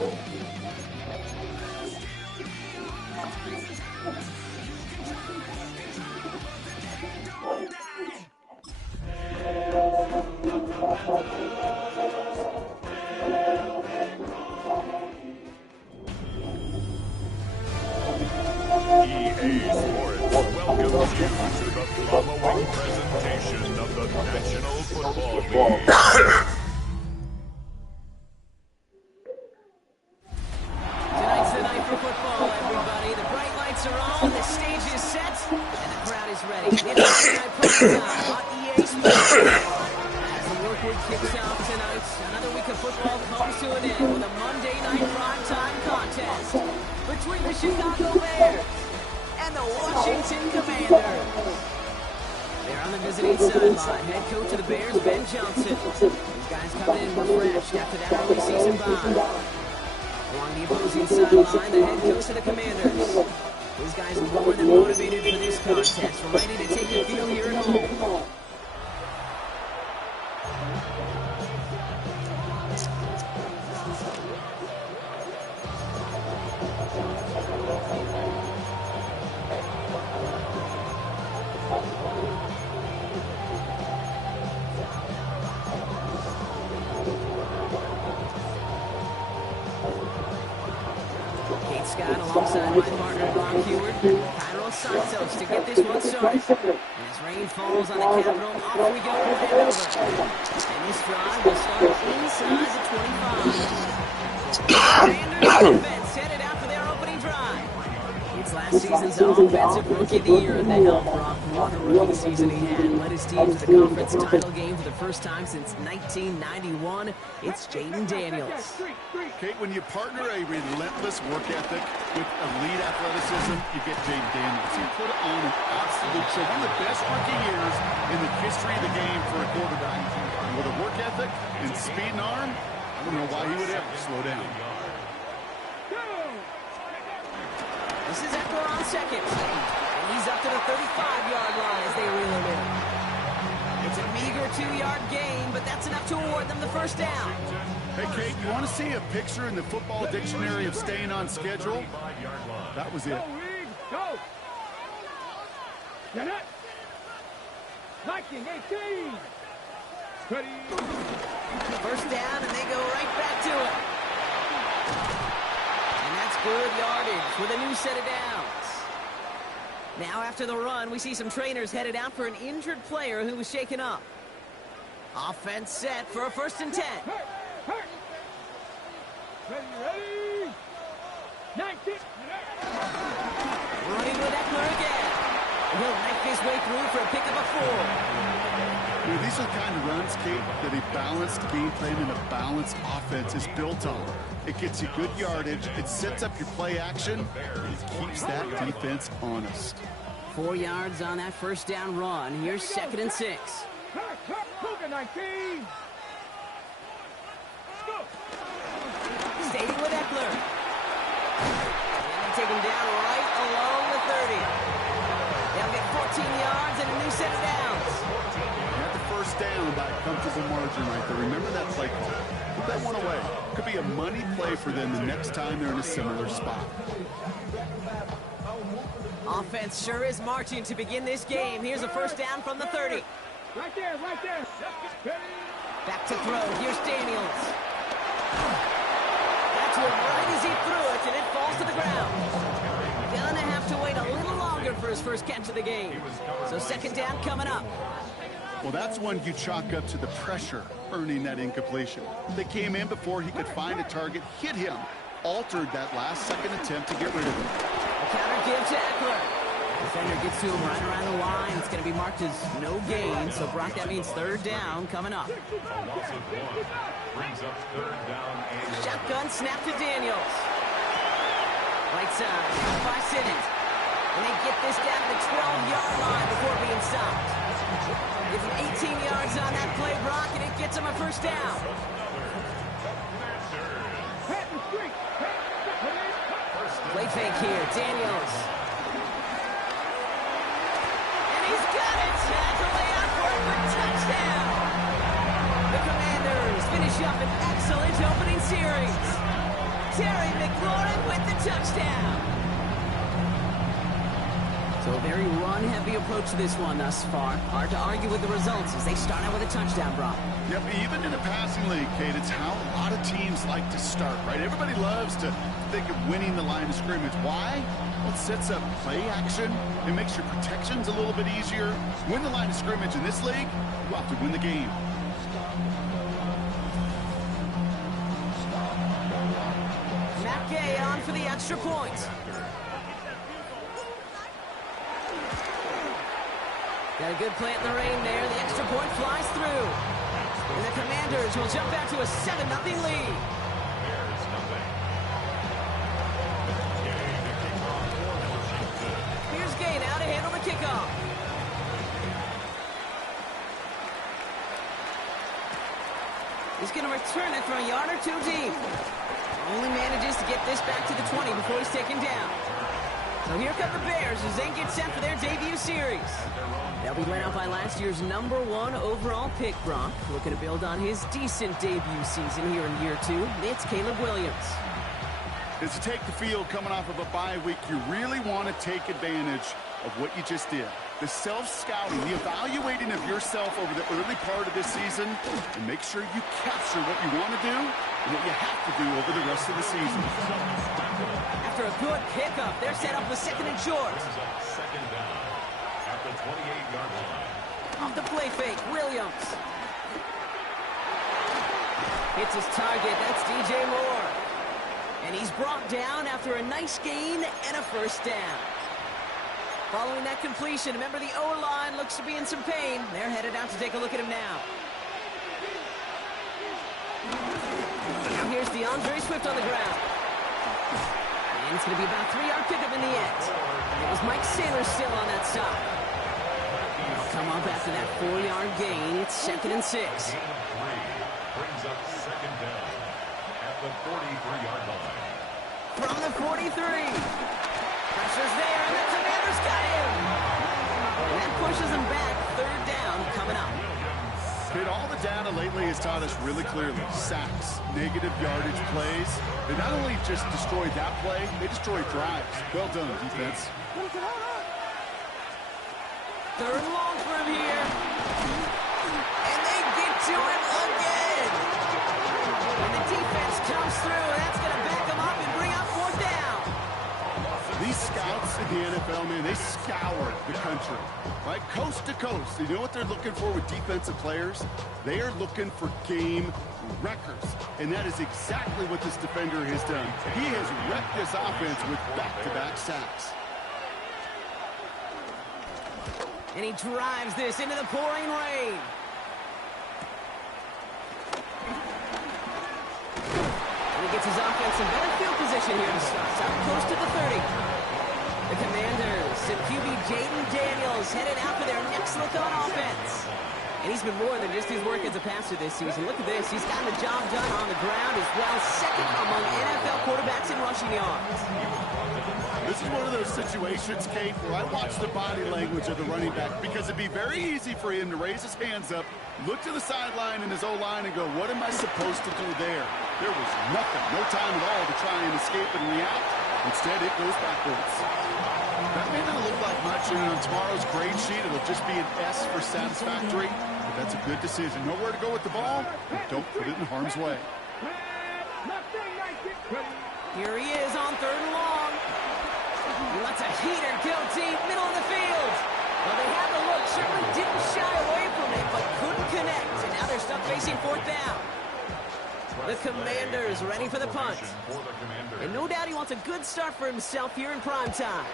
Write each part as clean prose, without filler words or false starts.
EA Sports welcomes you to the following presentation of the National Football League. Tonight's the night for football, everybody. The bright lights are on, the stage is set, and the crowd is ready. It's tonight prime time on EA Sports. As the work week kicks off tonight, another week of football comes to an end with a Monday night primetime contest between the Chicago Bears and the Washington Commanders. They're on the visiting sideline. Head coach of the Bears, Ben Johnson. These guys coming in refreshed after that early season bye. Along the opposing sideline, the head coach of the Commanders. These guys are more than motivated for this contest, ready to take the field here at home. Alongside my partner, Bob Heward, Cairo Santos to get this one started. And as rain falls on the Capitol, off we go to Hanover. And this drive will start inside the 25. Commanders defense headed out for their opening drive. It's last season's Offensive Rookie of the Year at the helm. Brock, what a rookie season he had. Led his team to the conference title game for the first time since 1991. It's Jaden Daniels. Kate, when you partner a relentless work ethic with elite athleticism, you get Jaden Daniels. He put on an absolute show. One of the best rookie years in the history of the game for a quarterback. And with a work ethic and speed and arm, I don't know why he would ever slow down. This is Eckler on second. And he's up to the 35-yard line as they reel him in. It's a meager 2-yard gain, but that's enough to award them the first down. Hey, Kate, you want to see a picture in the football dictionary of staying on schedule? That was it. Go! Get it! Viking 18! Steady! First down, and they go right back to it. And that's good yardage with a new set of downs. Now after the run, we see some trainers headed out for an injured player who was shaken up. Offense set for a 1st and 10. Ready! 19! Running with Eckler again. He'll knife his way through for a pickup of 4. These are the kind of runs, Kate, that a balanced game plan and a balanced offense is built on. It gets you good yardage, it sets up your play action, and it keeps that defense honest. 4 yards on that first down run. Here's 2nd and 6. Cougar 19! Staying with Eckler. And they take him down right along the 30. They'll get 14 yards and a new set of downs. Got the first down by a comfortable margin right there. Remember that play call. Put that one away. Could be a money play for them the next time they're in a similar spot. Offense sure is marching to begin this game. Here's a first down from the 30. Right there, right there. Back to throw. Here's Daniels. Got to him right as he threw it, and it falls to the ground. Gonna have to wait a little longer for his first catch of the game. So 2nd down coming up. Well, that's one you chalk up to the pressure earning that incompletion. They came in before he could find a target, hit him, altered that last second attempt to get rid of him. A counter give to Eckler. Defender gets to him right around the line. It's going to be marked as no gain. So, Brock, that means 3rd down coming up. Shotgun snap to Daniels. Right side, by Simmons. And they get this down to the 12-yard line before being stopped. Give him 18 yards on that play, Brock, and it gets him a first down. Play fake here, Daniels. And he's got it. That's a layout for a touchdown. The Commanders finish up an excellent opening series. Terry McLaurin with the touchdown. So a very run-heavy approach to this one thus far. Hard to argue with the results as they start out with a touchdown, Brock. Yep, even in a passing league, Kate, it's how a lot of teams like to start, right? Everybody loves to think of winning the line of scrimmage. Why? Well, it sets up play action. It makes your protections a little bit easier. Win the line of scrimmage in this league, you have to win the game. Matt Gay on for the extra point. Got a good plant in the rain there. The extra point flies through. And the Commanders will jump back to a 7-0 lead. Here's Gay now to handle the kickoff. He's going to return it from a yard or two deep. Only manages to get this back to the 20 before he's taken down. So here come the Bears as they get set for their debut series. They'll be led out by last year's #1 overall pick, Brock. Looking to build on his decent debut season here in year 2. It's Caleb Williams. As you take the field coming off of a bye week, you really want to take advantage of what you just did. The self-scouting, the evaluating of yourself over the early part of this season, and make sure you capture what you want to do and what you have to do over the rest of the season. After a good pickup, they're set up with 2nd and short. Second down at the 28-yard line. Off the play fake, Williams. Hits his target, that's DJ Moore. And he's brought down after a nice gain and a first down. Following that completion, remember the O-line looks to be in some pain. They're headed out to take a look at him now. Now here's DeAndre Swift on the ground. And it's going to be about a 3-yard pickup in the end. It was Mike Saylor still on that stop. They'll come up after that 4-yard gain. It's 2nd and 6. Brings up second down at the 43-yard line. From the 43. Pressure's there, and the Commanders got him. And that pushes him back. 3rd down coming up. Kid, all the data lately has taught us really clearly. Sacks, negative yardage plays. They not only just destroyed that play, they destroyed drives. Well done, defense. 3rd and long for him here. And they get to him again. When the defense comes through, that's going to back him up and bring up 4th down. These scouts in the NFL, man, they scour the country, right? Coast to coast. You know what they're looking for with defensive players? They are looking for game records. And that is exactly what this defender has done. He has wrecked this offense with back-to-back sacks. And he drives this into the pouring rain. And he gets his offense in better field position here to start. Out close to the 30. The Commanders and QB Jaden Daniels headed out for their next look on offense. And he's been more than just his work as a passer this season. Look at this. He's gotten the job done on the ground as well. 2nd among NFL quarterbacks in rushing yards. This is one of those situations, Kate, where I watch the body language of the running back because it'd be very easy for him to raise his hands up, look to the sideline in his O-line and go, what am I supposed to do there? There was nothing, no time at all to try and escape and react. Instead, it goes backwards. That may not look like much, and on tomorrow's grade sheet, it'll just be an S for satisfactory, but that's a good decision. Nowhere to go with the ball, and don't put it in harm's way. Here he is on 3rd and long. He lets a heater go deep, middle of the field. Well, they had the look, certainly didn't shy away from it, but couldn't connect. And now they're stuck facing 4th down. The Commanders ready for the punt. And no doubt he wants a good start for himself here in prime time.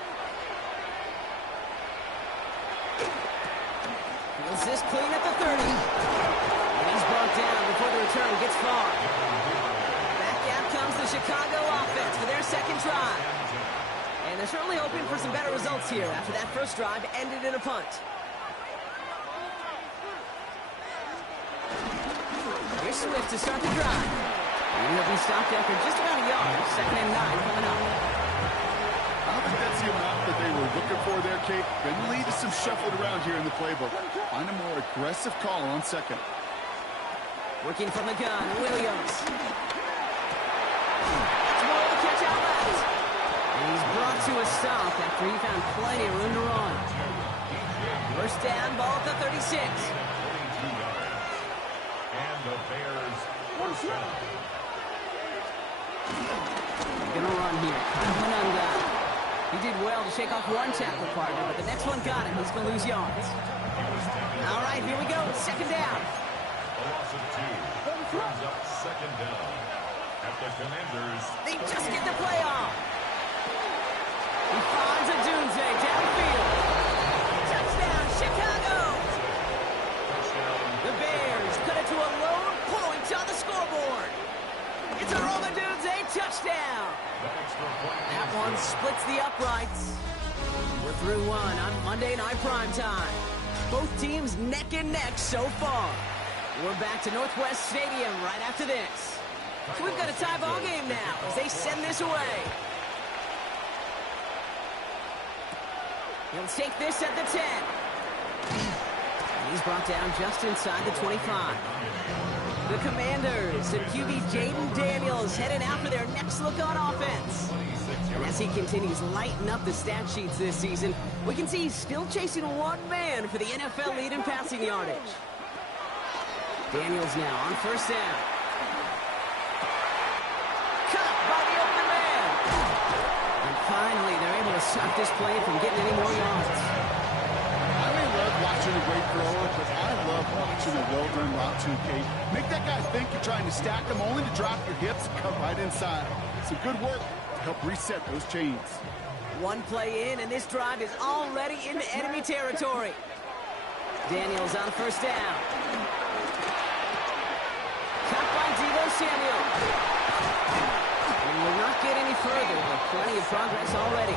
Feels this clean at the 30. And he's brought down before the return gets far. Back out comes the Chicago offense for their 2nd drive. And they're certainly hoping for some better results here after that first drive ended in a punt. Here's Swift to start the drive. And he'll be stopped after just about a yard. 2nd and 9 coming up. I don't think that's the amount that they were looking for there, Kate. Been leading some shuffled around here in the playbook. Find a more aggressive call on 2nd. Working from the gun, Williams. It's He's brought to a stop after he found plenty of room to run. First down, ball at the 36. And the Bears first down. Gonna run here. Manunga. He did well to shake off one tackle partner, but the next one got him. He's gonna lose yards. All right, here we go. Second down. A loss of 2. Brings up second down. At the Commanders. They just get the play off. He finds a Dunze downfield. Touchdown, Chicago. The Bears cut it to a lone point on the scoreboard. It's a Roma Dunze touchdown. That one splits the uprights. We're through one on Monday Night Primetime. Both teams neck and neck so far. We're back to Northwest Stadium right after this. So we've got a tie ball game now as they send this away. He'll take this at the 10. And he's brought down just inside the 25. The Commanders and QB Jaden Daniels headed out for their next look on offense. And as he continues lighting up the stat sheets this season, we can see he's still chasing one man for the NFL lead in passing yardage. Daniels now on first down. Cut by the open man. And finally, they're able to stop this play from getting any more yards. I may love watching a great thrower, but I love watching a well-done route to Kate. Make that guy think you're trying to stack them only to drop your hips and cut right inside. Some good work to help reset those chains. One play in, and this drive is already into enemy territory. Daniels on first down. Caught by Deebo Samuel. And will not get any further, but plenty of progress already.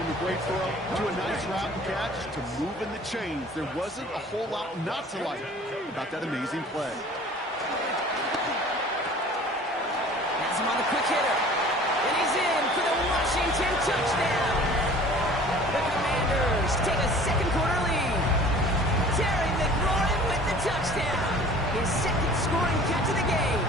From a great throw to a nice route and catch to moving the chains. There wasn't a whole lot not to like about that amazing play. Has him on the quick hitter. And he's in for the Washington touchdown. The Commanders take a second quarter lead. Terry McLaurin with the touchdown. His second scoring catch of the game.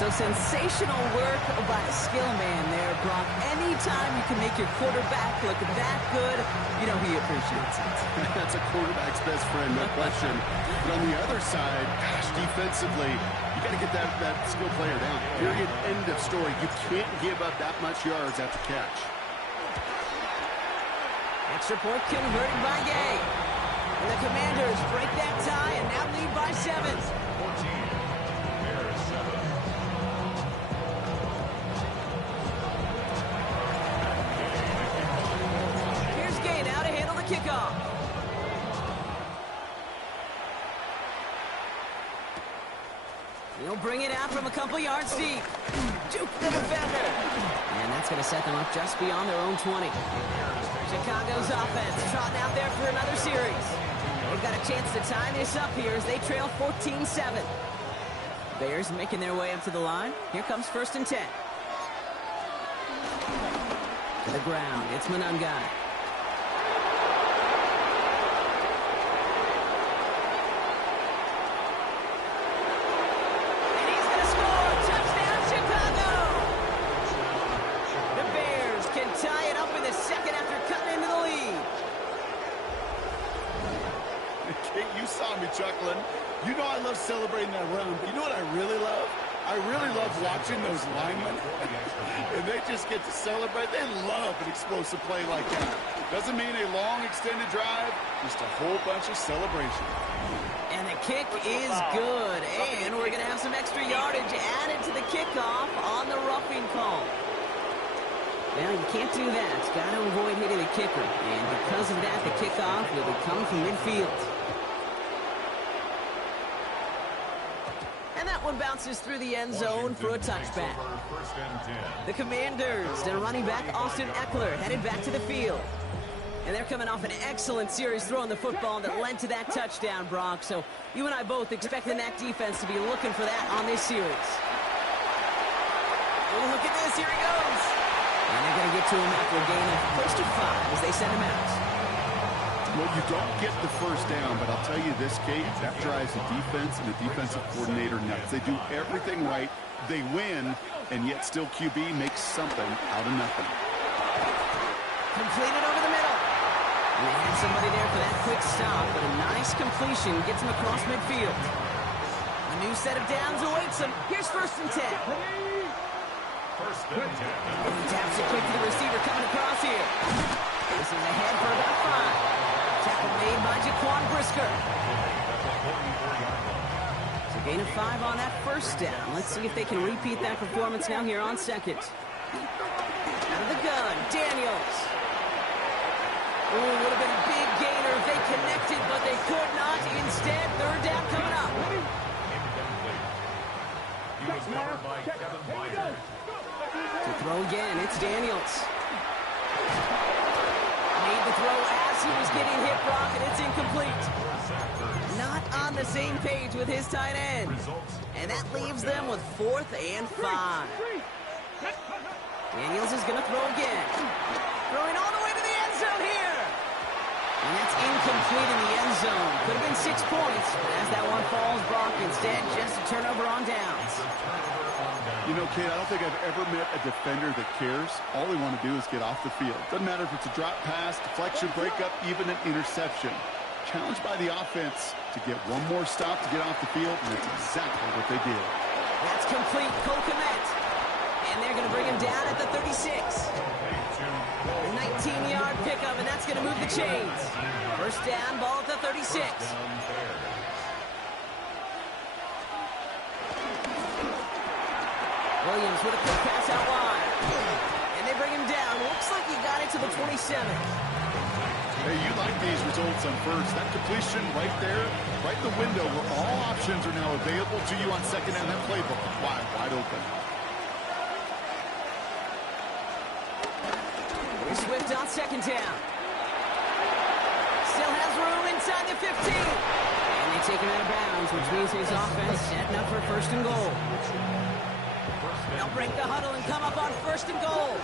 So sensational work by a skill man there, Brock. Anytime you can make your quarterback look that good, you know he appreciates it. That's a quarterback's best friend, no question. But on the other side, gosh, defensively, you got to get that skill player down. Period. End of story. You can't give up that much yards after catch. Extra point converted by Gay. And the Commanders break that tie and now lead by 7. 14. Bears 7. Here's Gay now to handle the kickoff. He'll bring it out from a couple yards deep. Juke the defender. And that's going to set them up just beyond their own 20. Chicago's offense trotting out there for another series. They've got a chance to tie this up here as they trail 14-7. Bears making their way up to the line. Here comes 1st and 10. To the ground, it's Manunga. And he's going to score! Touchdown, Chicago! The Bears can tie it up in the second after cutting into the lead. Kate, you saw me chuckling. You know I love celebrating that run, but you know what I really love? I really love watching those linemen. And they just get to celebrate. They love an explosive play like that. Doesn't mean a long extended drive, just a whole bunch of celebration. And the kick is good. And we're going to have some extra yardage added to the kickoff on the roughing call. Well, you can't do that. Got to avoid hitting the kicker. And because of that, the kickoff will be coming from midfield. And that one bounces through the end zone for a touchback. First and 10. The Commanders and running back Austin Eckler headed back to the field. And they're coming off an excellent series throwing the football that led to that touchdown, Brock. So you and I both expecting that defense to be looking for that on this series. Oh, look at this. Here he goes. And they're going to get to him after a gain of close to 5 as they send him out. Well, you don't get the first down, but I'll tell you this, Kate, that drives the defense and the defensive coordinator nuts. They do everything right. they win, and yet still QB makes something out of nothing. Completed over the middle. And they had somebody there for that quick stop, but a nice completion gets him across midfield. A new set of downs awaits him. Here's 1st and 10. First and 10. And he taps it quick to the receiver coming across here. This is ahead for about 5. Tackle made by Jaquan Brisker. So gain of 5 on that 1st down. Let's see if they can repeat that performance now here on 2nd. Out of the gun, Daniels. Ooh, would have been a big gainer if they connected, but they could not. Instead, 3rd down coming up. Incomplete. He was covered by Kevin Byard. To throw again, it's Daniels. Made the throw as he was getting hit, Brock, and it's incomplete. Not on the same page with his tight end. And that leaves them with 4th and 5. Daniels is going to throw again. Throwing all the way to the end zone here. And that's incomplete in the end zone. Could have been 6 points, but as that one falls, Brock, instead just a turnover on downs. You know, Kate, I don't think I've ever met a defender that cares. All they want to do is get off the field. Doesn't matter if it's a drop pass, deflection, breakup, even an interception. Challenged by the offense to get one more stop to get off the field, and that's exactly what they did. That's complete. Cole Kmet. And they're going to bring him down at the 36. A 19-yard pickup, and that's going to move the chains. 1st down, ball at the 36. Williams with a quick pass out wide. And they bring him down. Looks like he got it to the 27. Hey, you like these results on 1st. That completion right there, right in the window where all options are now available to you on 2nd and that playbook. Wide open. Swift on 2nd down. Still has room inside the 15. And they take him out of bounds, which means his offense setting up for 1st and goal. They'll break the huddle and come up on 1st and goal.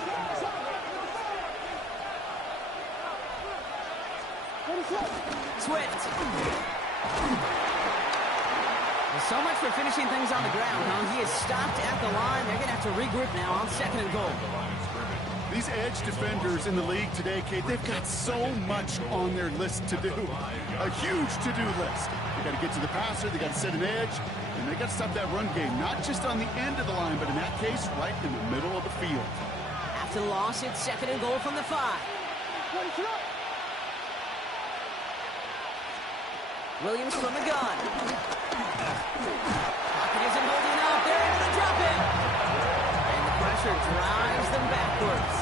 Swift. Well, so much for finishing things on the ground, huh? He is stopped at the line. They're going to have to regroup now on 2nd and goal. These edge defenders in the league today, Kate, they've got so much on their list to do. A huge to-do list. They got to get to the passer, they got to set an edge, and they got to stop that run game, not just on the end of the line, but in that case, right in the middle of the field. After the loss, it's 2nd and goal from the 5. Williams from the gun. Pocket isn't holding up. They're able to drop it. And the pressure drives them backwards.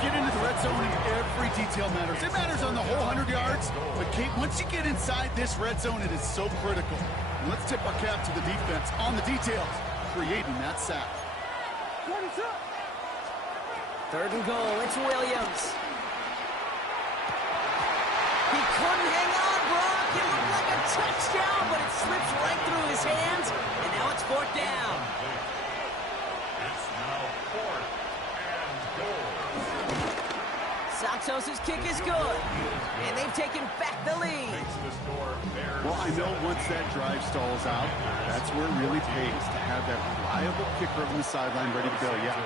Get into the red zone and every detail matters. It matters on the whole 100 yards. But, Kate, once you get inside this red zone, it is so critical. And let's tip our cap to the defense on the details, creating that sack. 3rd and goal. It's Williams. He couldn't hang on, Brock. It looked like a touchdown, but it slips right through his hands. And now it's 4th down. It's now 4th and goal. Santos' kick is good. And they've taken back the lead. Makes the score Bears. Well, I know once that drive stalls out, that's where it really pays to have that reliable kicker on the sideline ready to go, yeah.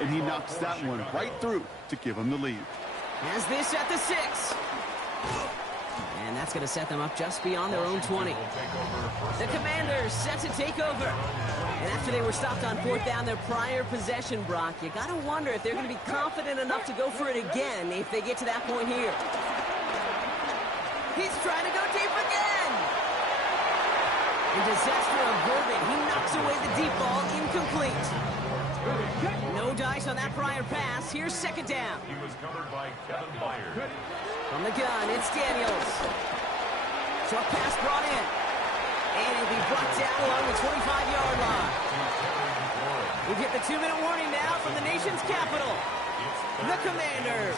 And he knocks that one right through to give him the lead. Has this at the 6. And that's going to set them up just beyond their own 20. The Commanders set to take over. And after they were stopped on 4th down their prior possession, Brock, you got to wonder if they're going to be confident enough to go for it again if they get to that point here. He's trying to go deep again. And disaster averted. He knocks away the deep ball, incomplete. No dice on that prior pass. Here's 2nd down. He was covered by Kevin Byard. From the gun, it's Daniels. Short pass brought in. And he'll be brought down along the 25-yard line. We've hit the 2-minute warning now from the nation's capital. The Commanders.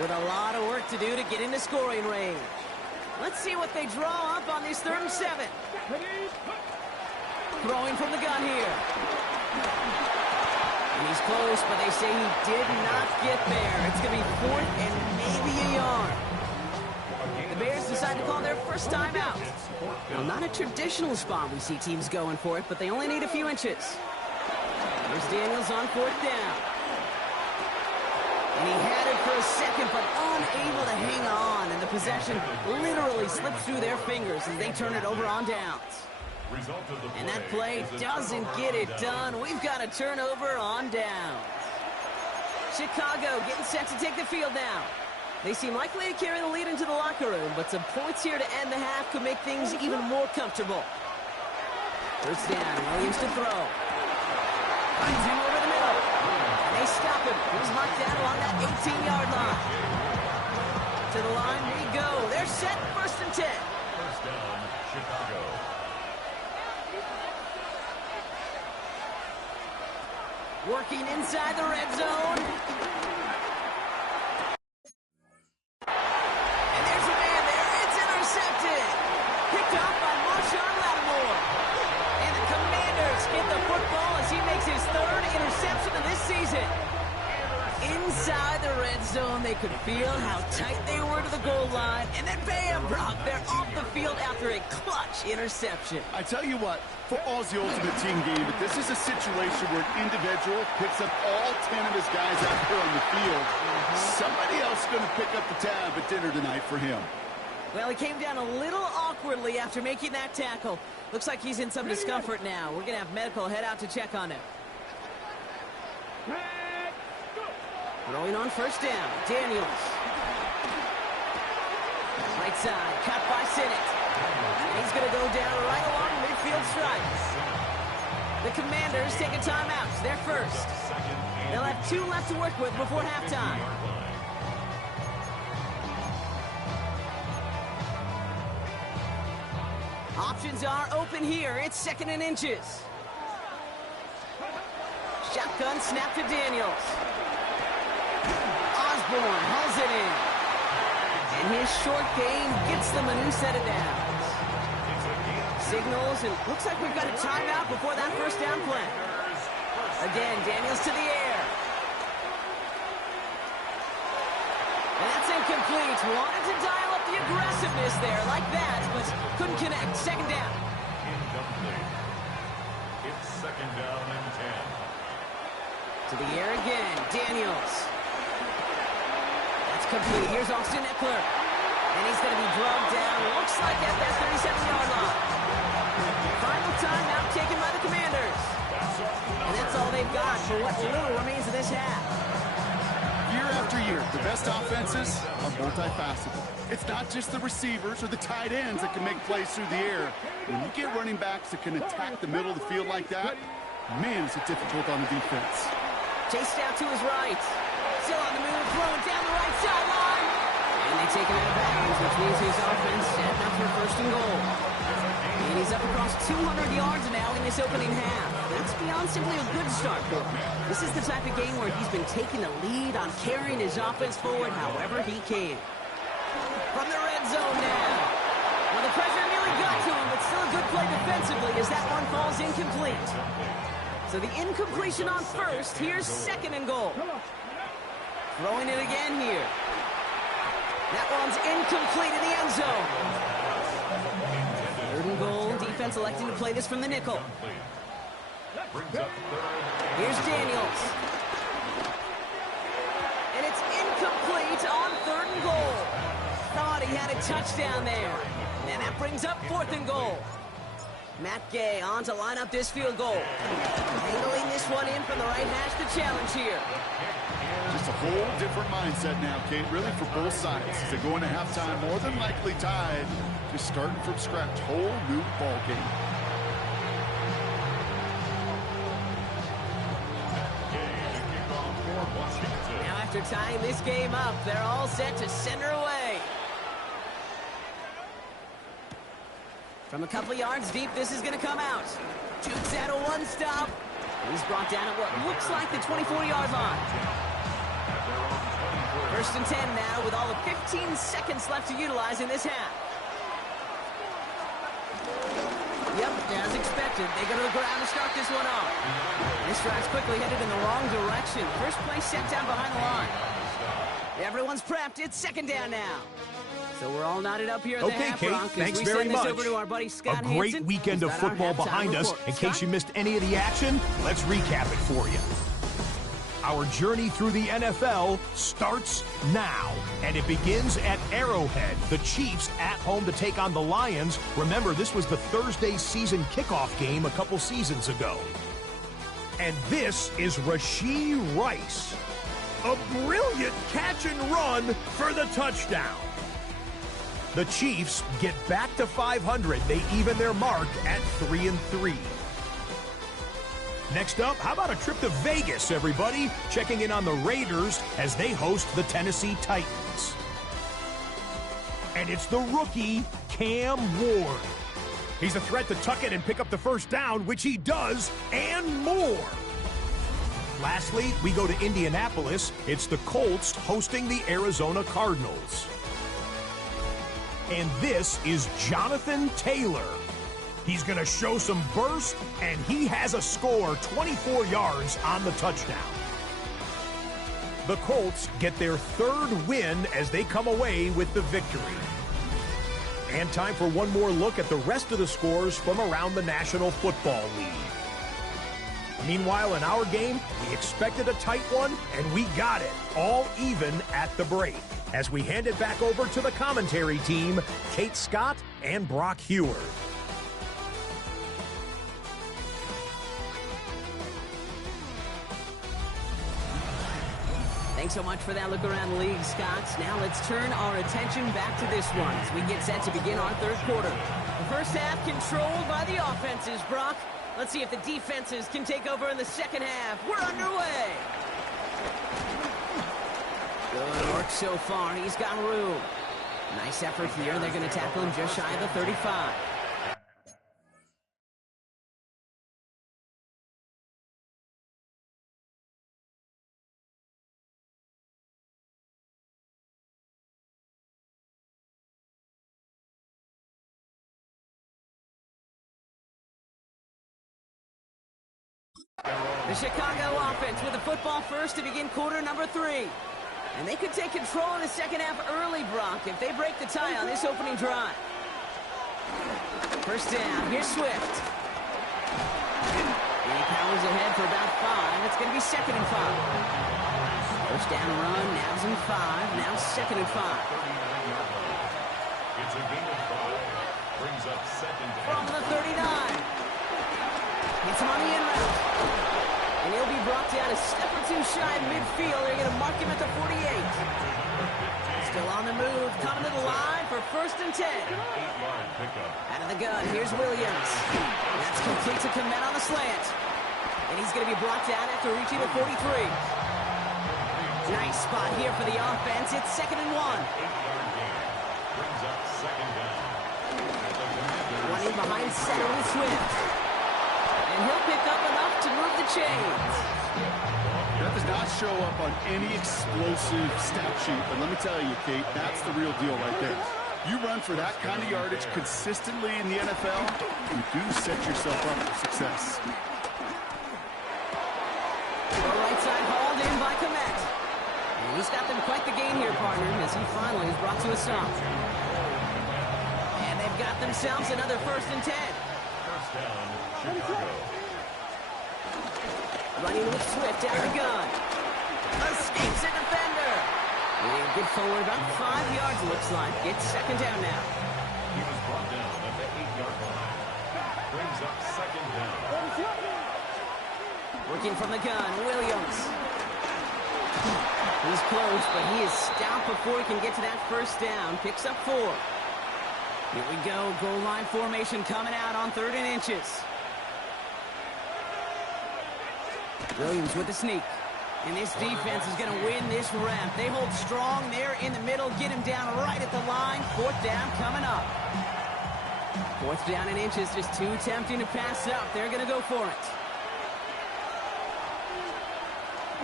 With a lot of work to do to get into scoring range. Let's see what they draw up on this 3rd and 7. Throwing from the gun here. And he's close, but they say he did not get there. It's going to be 4th and maybe a yard. The Bears decide to call their first time out. Well, not a traditional spot we see teams going for it, but they only need a few inches. Here's Daniels on 4th down. And he had it for a second, but unable to hang on, and the possession literally slips through their fingers as they turn it over on downs. And that play doesn't get it done. We've got a turnover on downs. Chicago getting set to take the field now. They seem likely to carry the lead into the locker room, but some points here to end the half could make things even more comfortable. First down, Williams to throw. Finds him over the middle. And they stop him. He's marked down along that 18-yard line. To the line we go. They're set, 1st and 10. First down, Chicago. Working inside the red zone. And there's a man there. It's intercepted. Picked off by Marshawn Lattimore. And the Commanders get the football as he makes his 3rd interception of this season. Inside the red zone, they could feel how tight they were to the goal line. And then bam, Brock, they're off the field after a clutch interception. I tell you what, football's the ultimate team game, but this is a situation where an individual picks up all 10 of his guys out there on the field. Somebody else is going to pick up the tab at dinner tonight for him. Well, he came down a little awkwardly after making that tackle. Looks like he's in some discomfort now. We're going to have medical head out to check on him. Throwing on 1st down, Daniels. Right side, cut by Sinnott. And he's going to go down right along midfield stripes. The Commanders take a timeout. They're first. They'll have 2 left to work with before halftime. Options are open here. It's 2nd and inches. Shotgun snap to Daniels. Osborne hauls it in. And his short game gets them a new set of downs. Signals, and looks like we've got a timeout before that 1st down play. Again, Daniels to the air. And that's incomplete. Wanted to dial up the aggressiveness there like that, but couldn't connect. 2nd down. Incomplete. It's 2nd down and 10. To the air again, Daniels. That's complete. Here's Austin Eckler. And he's going to be drugged down, looks like at that 37-yard line. Final timeout taken by the Commanders. And that's all they've got for what little remains of this half. Year after year, the best offenses are multifaceted. It's not just the receivers or the tight ends that can make plays through the air. When you get running backs that can attack the middle of the field like that, man, is it difficult on the defense. Chased out to his right. Still on the move, throwing down the right sideline. And they take him out of bounds, which means his offense setting up for 1st and goal. And he's up across 200 yards now in this opening half. That's beyond simply a good start for him. This is the type of game where he's been taking the lead on carrying his offense forward however he can. From the red zone now. Well, the pressure nearly got to him, but still a good play defensively as that one falls incomplete. So the incompletion on 1st. Here's 2nd and goal. Throwing it again here. That one's incomplete in the end zone. 3rd and goal. Defense electing to play this from the nickel. Here's Daniels. And it's incomplete on 3rd and goal. Thought he had a touchdown there. And that brings up 4th and goal. Matt Gay on to line up this field goal. Angling this one in from the right hash, the challenge here. Just a whole different mindset now, Kate, really for both sides. As they go into halftime, more than likely tied. Just starting from scratch, whole new ball game. Now after tying this game up, they're all set to send her away. From a couple yards deep, this is going to come out. Jukes out a one-stop. He's brought down at what looks like the 24-yard line. 1st and 10 now with all of 15 seconds left to utilize in this half. Yep, as expected, they go to the ground to start this one off. This drive's quickly headed in the wrong direction. First play set down behind the line. Everyone's prepped. It's 2nd down now. So we're all knotted up here at the Okay, half, Kate, Brock, as thanks we very send this much. over to our buddy Scott A great Hansen, weekend who's of got our football halftime behind us. report. In Scott? case you missed any of the action, let's recap it for you. Our journey through the NFL starts now, and it begins at Arrowhead. The Chiefs at home to take on the Lions. Remember, this was the Thursday season kickoff game a couple seasons ago. And this is Rashee Rice. A brilliant catch and run for the touchdown. The Chiefs get back to 500. They even their mark at 3-3. Next up, how about a trip to Vegas, everybody? Checking in on the Raiders as they host the Tennessee Titans. And it's the rookie, Cam Ward. He's a threat to tuck it and pick up the first down, which he does, and more. Lastly, we go to Indianapolis. It's the Colts hosting the Arizona Cardinals. And this is Jonathan Taylor. He's going to show some burst, and he has a score, 24 yards on the touchdown. The Colts get their third win as they come away with the victory. And time for one more look at the rest of the scores from around the National Football League. Meanwhile, in our game, we expected a tight one, and we got it, all even at the break. As we hand it back over to the commentary team, Kate Scott and Brock Heward. Thanks so much for that look around the league, Scott. Now let's turn our attention back to this one as we get set to begin our third quarter. The first half controlled by the offenses, Brock. Let's see if the defenses can take over in the second half. We're underway. Good work so far. He's got room. Nice effort here. They're going to tackle him just shy of the 35. The Chicago offense with the football first to begin quarter number 3. And they could take control in the second half early, Brock, if they break the tie on this opening drive. First down. Here's Swift. He powers ahead for about 5. It's going to be 2nd and 5. First down run. Nabs in 5. Now 2nd and 5. It's a gain of 5. Brings up 2nd From the 39. Gets him on the in route. And he'll be brought down a step or two shy of midfield. They're going to mark him at the 48. Still on the move. Coming to the line for 1st and 10. Out of the gun. Here's Williams. That's complete to Komet on the slant. And he's going to be brought down after reaching the 43. Nice spot here for the offense. It's 2nd and 1. Brings up 2nd down. Running behind center with Swift. And he'll pick up enough to move the chains. That does not show up on any explosive stat sheet, but let me tell you, Kate, that's the real deal right there. You run for that kind of yardage consistently in the NFL, you do set yourself up for success. The right side hauled in by Komet. And he's got them quite the game here, partner, as he finally is brought to a stop. And they've got themselves another 1st and 10. First down, Chicago. Running with Swift out of the gun. Escapes a defender. And good forward, about 5 yards, looks like. It's 2nd down now. He was brought down at the 8-yard line. Brings up 2nd down. Working from the gun, Williams. He's close, but he is stopped before he can get to that first down. Picks up 4. Here we go, goal line formation coming out on 3rd and inches. Williams with the sneak. And this defense is going to win this rep. They hold strong there in the middle, get him down right at the line. 4th down coming up. 4th down in inches, just too tempting to pass up. They're going to go for it.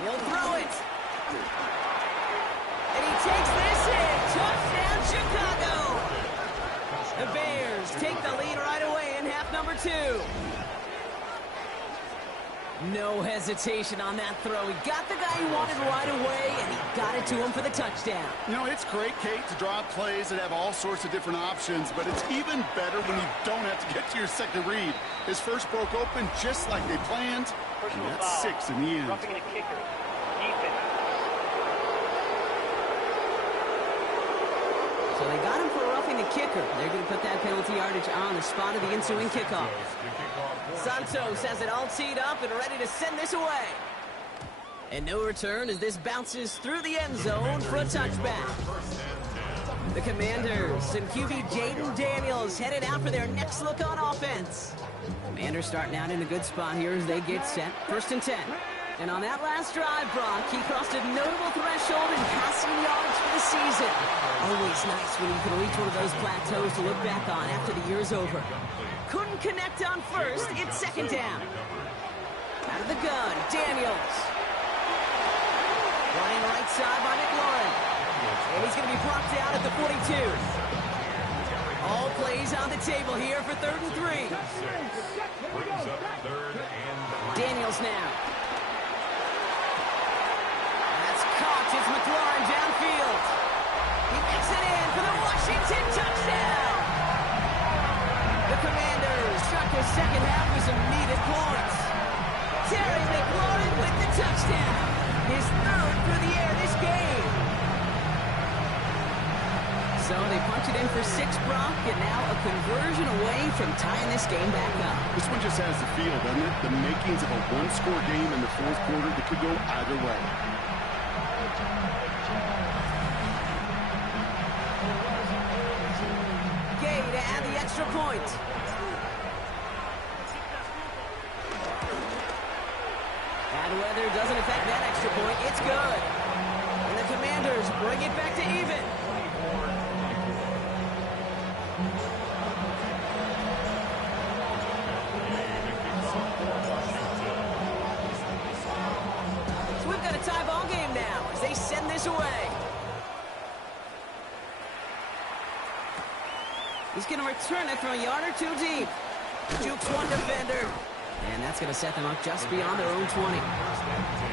He'll throw it. And he takes this in. Touchdown, Chicago. The Bears take the lead right away in half number 2. No hesitation on that throw. He got the guy he wanted right away, and he got it to him for the touchdown. You know, it's great, Kate, to draw up plays that have all sorts of different options, but it's even better when you don't have to get to your second read. His first broke open just like they planned, and that's 6 in the end. Roughing a kicker. Ethan. So they got him for roughing the kicker. They're going to put that penalty yardage on the spot of the ensuing kickoff. Santos has it all teed up and ready to send this away. And no return as this bounces through the end zone for a touchback. The Commanders and QB Jaden Daniels headed out for their next look on offense. Commanders starting out in a good spot here as they get set. 1st and 10. And on that last drive, Brock, he crossed a notable threshold in passing yards for the season. Always nice when you can reach one of those plateaus to look back on after the year's over. Couldn't connect on first. It's 2nd down. Out of the gun, Daniels. Running right side by McLaurin. And he's going to be blocked out at the 42. All plays on the table here for 3rd and 3. Daniels now. That's caught. It's McLaurin downfield. He gets it in for the Washington touchdown. The Commanders start the second half with some needed points. Terry McLaurin with the touchdown. His 3rd through the air this game. So they punch it in for 6, Brock, and now a conversion away from tying this game back up. This one just has the feel, doesn't it? The makings of a one-score game in the 4th quarter that could go either way. Gay to add the extra point. Bad weather doesn't affect that extra point. It's good. And the Commanders bring it back to even. So we've got a tie ball game now as they send this away. He's going to return it from a yard or 2 deep. Jukes one defender. And that's going to set them up just beyond their own 20.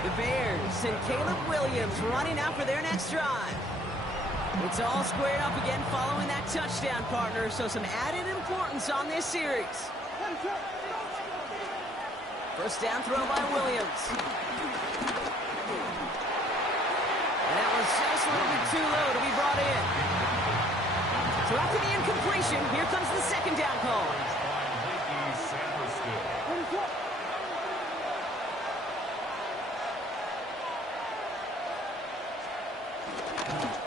The Bears and Caleb Williams running out for their next drive. It's all squared up again following that touchdown, partner, so some added importance on this series. First down throw by Williams. And that was just a little bit too low to be brought in. So after the incompletion, here comes the 2nd down call.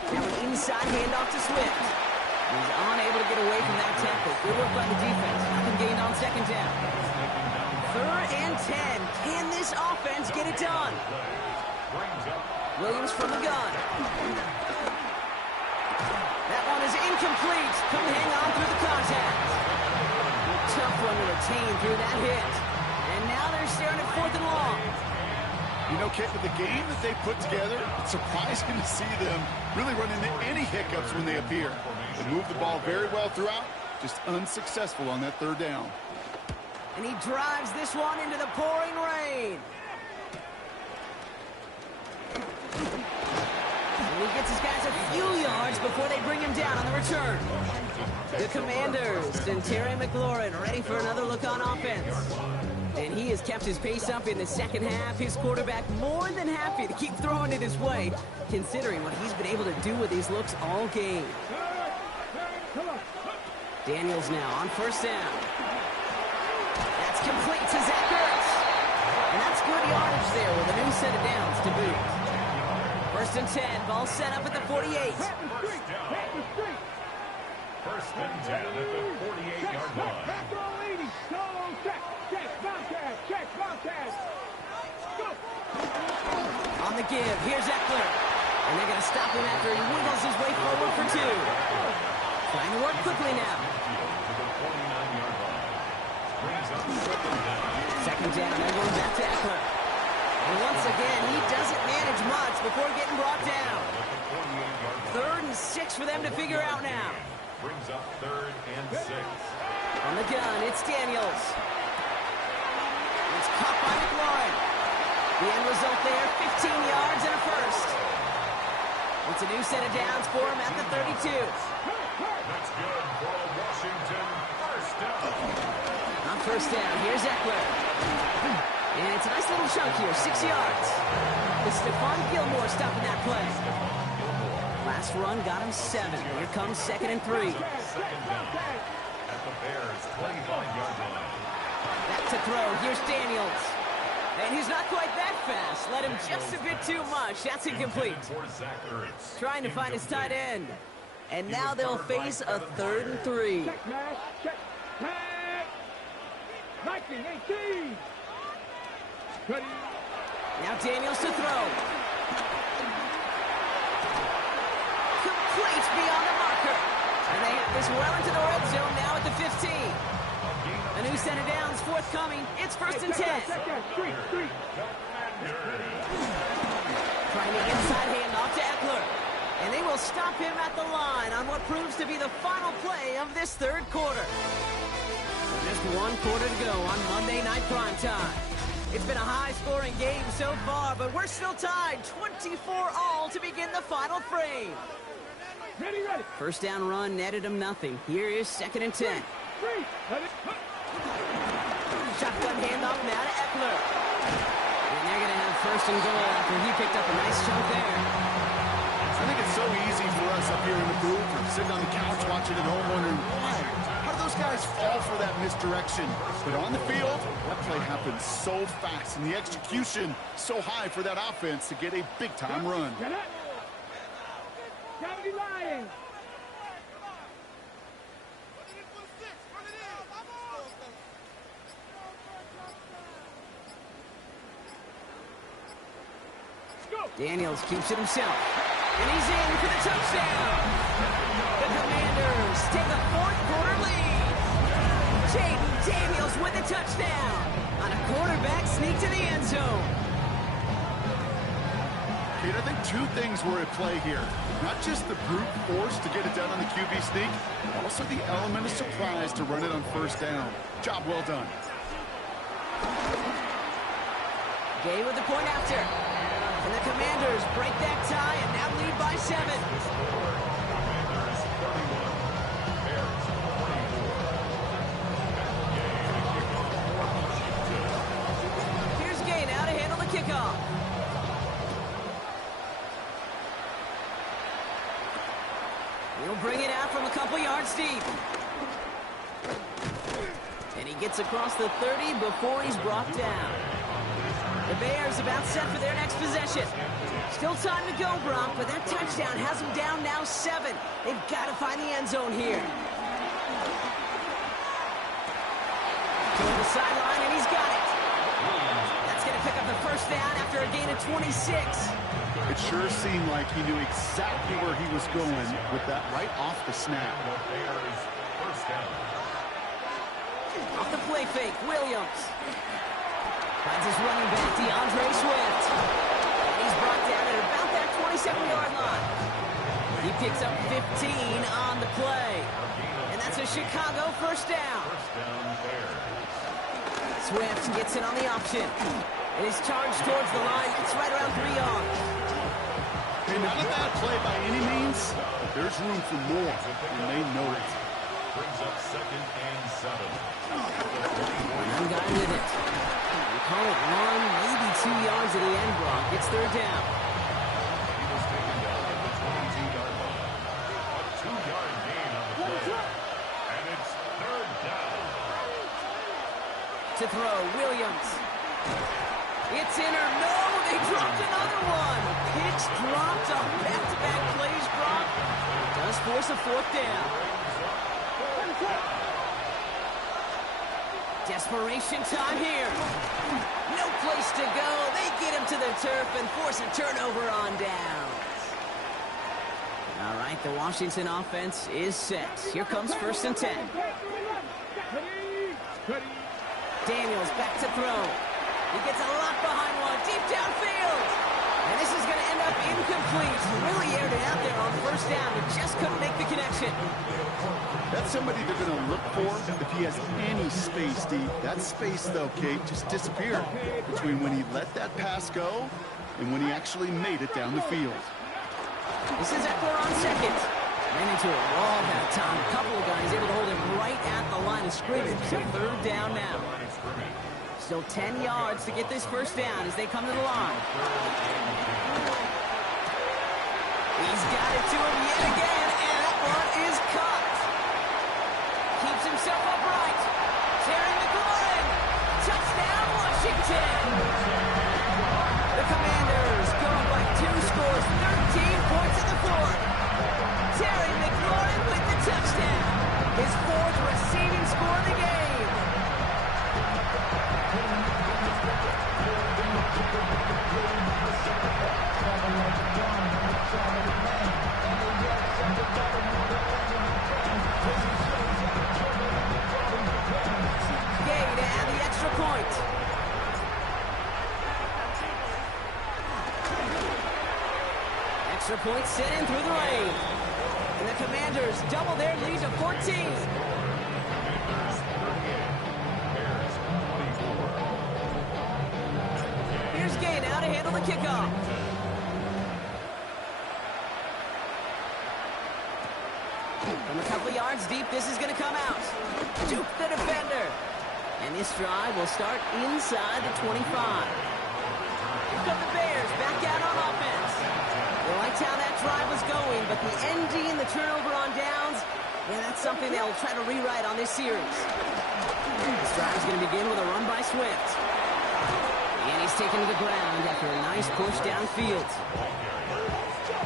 Now an inside handoff to Swift. He's unable to get away from that tackle. Good work by the defense. Nothing gained on 2nd down. 3rd and 10. Can this offense get it done? Williams from the gun. That one is incomplete. Couldn't hang on through the contact. Tough one to retain through that hit. And now they're staring at 4th and long. You know, Kit, with the game that they put together, it's surprising to see them really run into any hiccups when they appear. They move the ball very well throughout, just unsuccessful on that 3rd down. And he drives this one into the pouring rain. And he gets his guys a few yards before they bring him down on the return. The Commanders and Terry McLaurin ready for another look on offense. And he has kept his pace up in the 2nd half. His quarterback more than happy to keep throwing it his way, considering what he's been able to do with these looks all game. Daniels now on 1st down. That's complete to Zach Ertz. And that's good yardage there with a new set of downs to boot. 1st and 10, ball set up at the 48. First and 10 at the 48-yard line. On the give, here's Eckler. And they're going to stop him after he wiggles his way forward for 2. Trying to work quickly now. 2nd down, they're going back to Eckler. And once again, he doesn't manage much before getting brought down. 3rd and 6 for them to figure out now. Brings up 3rd and 6. On the gun, it's Daniels. It's caught by McLaurin. The end result there, 15 yards and a first. It's a new set of downs for him at the 32. That's good for a Washington first down. On first down, here's Eckler. And it's a nice little chunk here, 6 yards. It's Stephon Gilmore stopping that play. Last run got him 7. Here comes 2nd and 3. Second down at the Bears' 25-yard line. Back to throw, here's Daniels. And he's not quite that fast. Let him just a bit too much. That's incomplete. For Zach Ertz. Trying to find his tight end. And now they'll face a 3rd and 3. Check, man. Check. Tag. Viking 18. Ready. Now Daniels to throw. Complete beyond the marker. And they have this well into the red zone now at the 15. A new set of downs forthcoming. It's 1st and 10. Street. Trying the inside handoff to Eckler. And they will stop him at the line on what proves to be the final play of this 3rd quarter. Just 1 quarter to go on Monday Night Primetime. It's been a high-scoring game so far, but we're still tied 24-all to begin the final frame. Ready. First down run netted him nothing. Here is 2nd and 10. Street. Ready. Shotgun handoff now to Eckler. And they're going to have 1st and goal after he picked up a nice chunk there. I think it's so easy for us up here in the booth or sitting on the couch watching at home wondering, why? How do those guys fall for that misdirection? But on the field, that play happens so fast, and the execution so high for that offense to get a big-time run. Get up. County Lions. Daniels keeps it himself. And he's in for the touchdown. The Commanders take a 4th quarter lead. Jaden Daniels with the touchdown on a quarterback sneak to the end zone. Kate, I think 2 things were at play here. Not just the brute force to get it done on the QB sneak, but also the element of surprise to run it on 1st down. Job well done. Gay with the point after. And the Commanders break that tie and now lead by 7. Here's Gay now to handle the kickoff. He'll bring it out from a couple yards deep. And he gets across the 30 before he's brought down. The Bears about set for their next possession. Still time to go, Brock, but that touchdown has them down now 7. They've got to find the end zone here. Toward the sideline, and he's got it. That's going to pick up the 1st down after a gain of 26. It sure seemed like he knew exactly where he was going with that right off the snap. First down. Off the play fake, Williams. Finds his running back, DeAndre Swift. And he's brought down at about that 27-yard line. He picks up 15 on the play. And that's a Chicago 1st down. Swift gets it on the option. And is charged towards the line. It's right around 3 yards. Hey, not a bad play by any means, but there's room for more, and they know it. Brings up 2nd and 7. One guy with it. We call it 1, maybe 2 yards at the end, Brock. It's 3rd down. He was taken down at the 22-yard line. A 2-yard gain on the play. And it's 3rd down. To throw, Williams. It's in or no, they dropped another one. Pitch dropped on back-to-back plays, Brock. Does force a 4th down. Desperation time here. No place to go. They get him to the turf and force a turnover on downs. All right, the Washington offense is set. Here comes 1st and 10. Daniels back to throw. He gets a lot behind one, deep downfield. And this is going to end up incomplete. Really aired it out there on first down, but just couldn't make the connection. That's somebody they're going to look for if he has any space deep. That space, though, Kate, just disappeared between when he let that pass go and when he actually made it down the field. This is Eckler on second. Ran into a wall that time. A couple of guys able to hold him right at the line of scrimmage. So third down now. Still 10 yards to get this first down as they come to the line. He's got it to him yet again, and that one is caught. Keeps himself upright. Terry McLaurin. Touchdown, Washington. The Commanders go up by 2 scores, 13 points in the fourth. Terry McLaurin with the touchdown. His 4th receiving score of the game. Gay to add the extra point. Extra point set in through the rain. And the Commanders double their lead to 14. Here's Gay now to handle the kickoff. From a couple yards deep, this is going to come out. Juke the defender. And this drive will start inside the 25. Here come the Bears back out on offense. They liked how that drive was going, but the ND and the turnover on downs, yeah, that's something they'll try to rewrite on this series. This drive is going to begin with a run by Swift. And he's taken to the ground after a nice push downfield.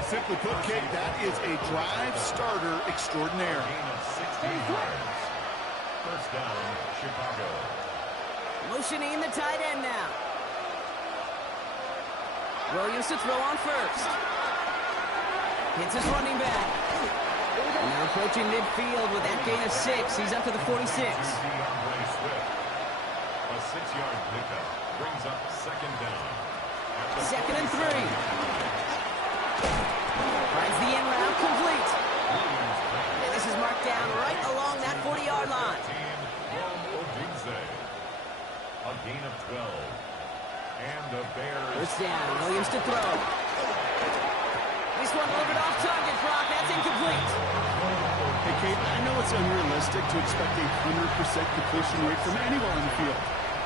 Simply put, Kate, that is a drive starter extraordinaire. Gain of 16 yards. First down, Chicago. Motioning the tight end now. Williams to throw on first. Hits his running back. And they're approaching midfield with that gain of 6. He's up to the 46. A 6-yard pickup brings up second down. Second and 3. Finds the in route complete. And this is marked down right along that 40-yard line. A gain of 12. And the Bears. First down, Williams to throw. This one a little bit off target, Brock. That's incomplete. Hey, Kate, I know it's unrealistic to expect a 100% completion rate from anywhere on the field.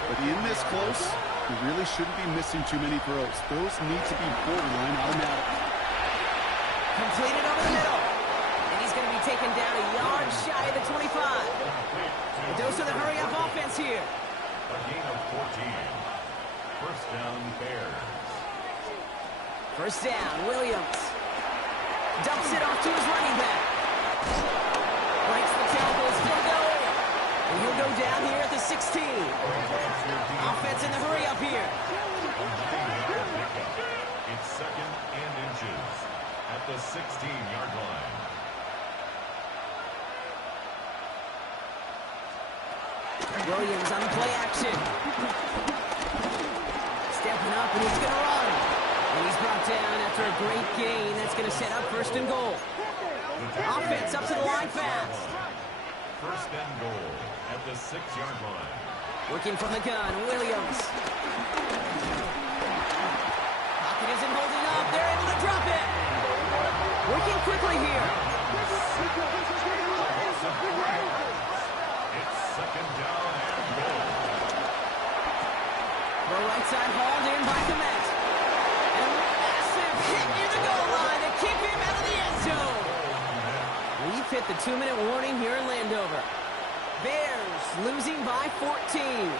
But in this close, you really shouldn't be missing too many throws. Those need to be borderline automatic. Completed over the middle. And he's going to be taken down a yard shy of the 25. A dose of the hurry-up offense here. A gain of 14. First down, Bears. First down, Williams. Dumps it off to his running back. Breaks the tackle, still going. And he'll go down here at the 16. Offense in the hurry-up here. It's second and inches at the 16-yard line. Williams on the play action. Stepping up, and he's going to run. And he's brought down after a great gain. That's going to set up first and goal. Offense up to the line fast. First and goal at the 6-yard line. Working from the gun, Williams. Pocket isn't holding up. They're able to drop it. Working quickly here. It's second down and goal. The right side hauled in by Komet. And a massive hit near the goal line to keep him out of the end zone. We've hit the 2-minute warning here in Landover. Bears losing by 14.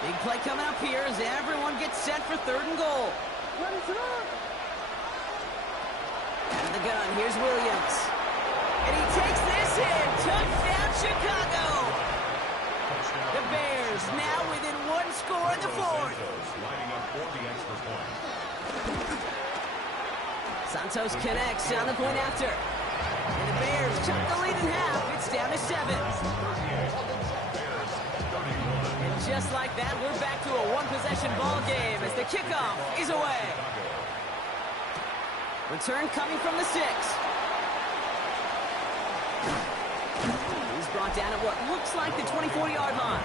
Big play coming up here as everyone gets set for third and goal. Out of the gun, here's Williams. And he takes this in. Touchdown, Chicago. The Bears now within 1 score in the fourth. Lining up for the extra point. Santos connects on the point after. And the Bears chop the lead in half. It's down to 7. Bears 31. And just just like that, we're back to a one-possession ball game as the kickoff is away. Return coming from the 6. He's brought down at what looks like the 24-yard line.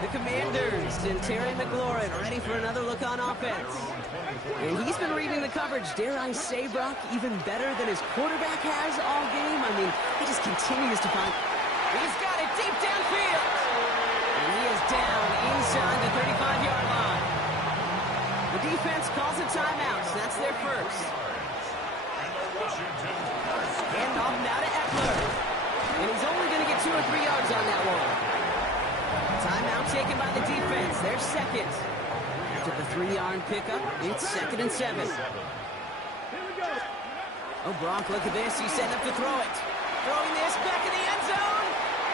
The Commanders and Terry McLaurin ready for another look on offense. And he's been reading the coverage, dare I say, Brock, even better than his quarterback has all game. I mean, he just continues to find... He's got it deep downfield. And he is down inside the 35-yard line. The defense calls a timeout, so that's their first. And off now to Eckler. And he's only going to get 2 or 3 yards on that one. Timeout taken by the defense. Their second. After the 3-yard pickup, it's 2nd and 7. Oh, Brock, look at this. He's setting up to throw it. Throwing this back in the end zone.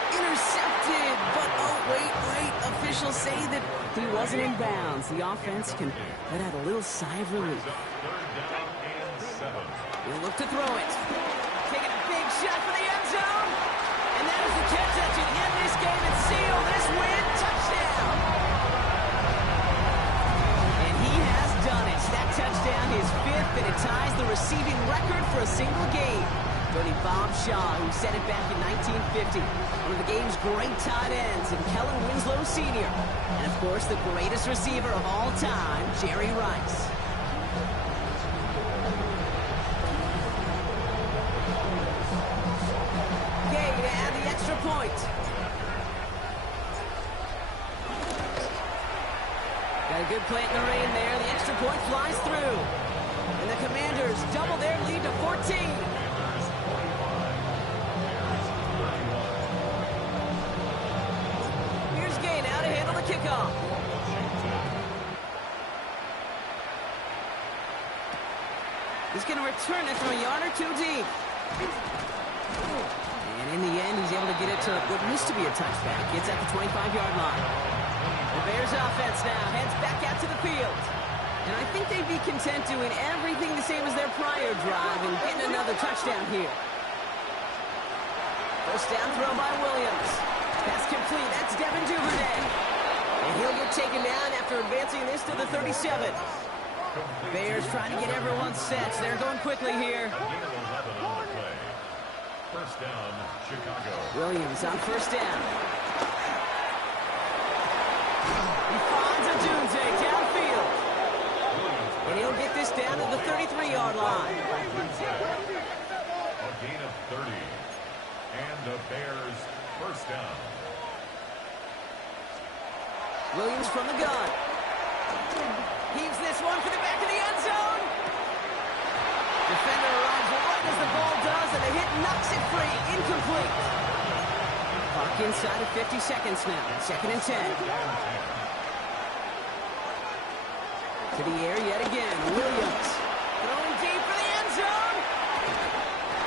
Intercepted. But, oh, wait. Officials say that he wasn't in bounds. The offense can let out a little sigh of relief. He'll look to throw it. Taking a big shot for the end zone. And that is the catch that should end this game and seal this win. Touchdown. And he has done it. That touchdown is 5th, and it ties the receiving record for a single game. Joining Bob Shaw, who set it back in 1950. One of the game's great tight ends, and Kellen Winslow Sr. And, of course, the greatest receiver of all time, Jerry Rice. Gay to add the extra point. Got a good play in the rain there. The extra point flies through. And the Commanders double their lead to 14. Kickoff. He's going to return it from a yard or 2 deep. And in the end, he's able to get it to what used to be a touchback. Gets at the 25-yard line. The Bears offense now heads back out to the field. And I think they'd be content doing everything the same as their prior drive and getting another touchdown here. First down throw by Williams. Pass complete. That's Devin Duvernay. And he'll get taken down after advancing this to the 37. Bears trying to get everyone set. They're going quickly here. First down, Chicago. Williams on first down. He finds a Dunze downfield. And he'll get this down to the 33-yard line. A gain of 30. And the Bears first down. Williams from the gun. Heaves this one for the back of the end zone. Defender arrives right as the ball does, and the hit knocks it free. Incomplete. Clock inside of 50 seconds now. 2nd and 10. To the air yet again. Williams throwing deep for the end zone.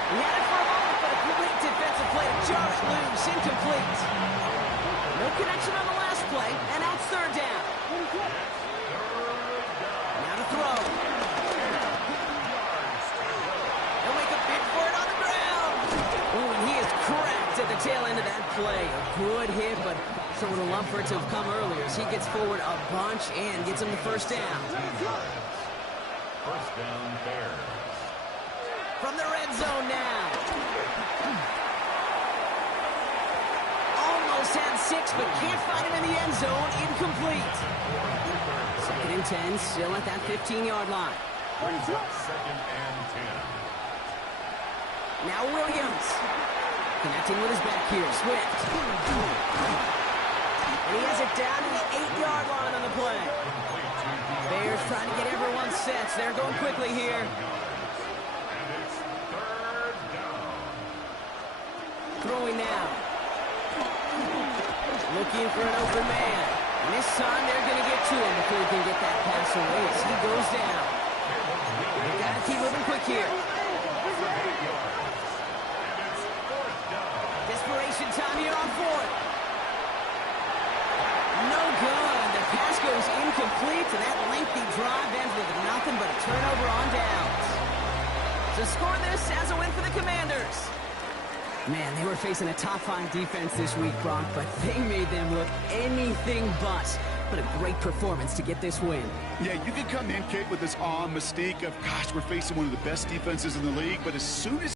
He had it for a moment, but a great defensive play to jar it loose. Incomplete. No connection on the last play, and now it's 3rd down. Now to throw. They'll make a bid for it on the ground. Oh, and he is cracked at the tail end of that play. A good hit, but someone would love for it to have come earlier as he gets forward a bunch and gets him the first down. First down, Bears. From the red zone now. Almost had 6, but can't find him in the end zone. Incomplete. 2nd and 10, still at that 15-yard line. Second and 10. Now Williams. Connecting with his back here. Swift. And he has it down to the 8-yard line on the play. Bears trying to get everyone set. They're going quickly here. And it's 3rd down. Throwing now. Looking for an open man. And this time they're going to get to him before he can get that pass away as he goes down. They got to keep moving quick here. Desperation time here on 4th. No good. The pass goes incomplete, and that lengthy drive ends with nothing but a turnover on downs. To score this as a win for the Commanders. Man, they were facing a top-5 defense this week, Bronk, but they made them look anything but. What a great performance to get this win. Yeah, you can come in, Kit, with this awe and mystique of, gosh, we're facing one of the best defenses in the league, but as soon as